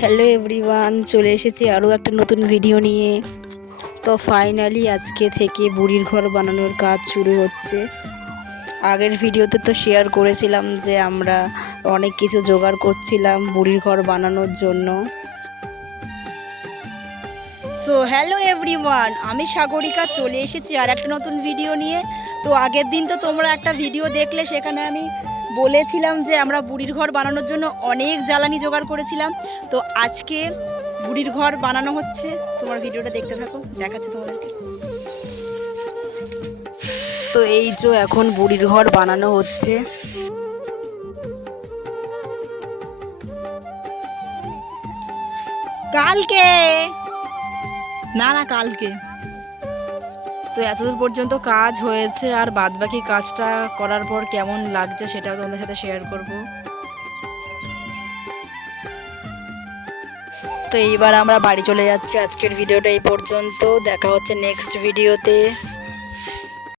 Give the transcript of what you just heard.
Hello everyone, চলে এসেছি আরও একটা নতুন ভিডিও নিয়ে। তো ফাইনালি আজকে থেকে বুড়ির ঘর বানানোর কাজ শুরু হচ্ছে। আগের ভিডিওতে তো শেয়ার করেছিলাম যে আমরা অনেক কিছু জোগাড় করছিলাম বুড়ির ঘর বানানোর জন্য। সো হ্যালো এভরিওয়ান, আমি সাগরিকা চলে এসেছি আর একটা নতুন ভিডিও নিয়ে। তো আগের দিন তো তোমরা একটা ভিডিও দেখলে, সেখানে আমি বলেছিলাম যে আমরা বুড়ির ঘর বানানোর জন্য অনেক জ্বালানি জোগাড় করেছিলাম। তো আজকে বুড়ির ঘর বানানো হচ্ছে, তোমার ভিডিওটা দেখতে থাকো, দেখাচ্ছি তোমাদেরকে। তো এই যে এখন বুড়ির ঘর বানানো হচ্ছে। কালকে না কালকে। তো এতদূর পর্যন্ত কাজ হয়েছে, আর বাদবাকি কাজটা করার পর কেমন লাগছে সেটাও তোমাদের সাথে শেয়ার করব। তো এইবার আমরা বাড়ি চলে যাচ্ছি। আজকের ভিডিওটা এই পর্যন্ত, দেখা হচ্ছে নেক্সট ভিডিওতে।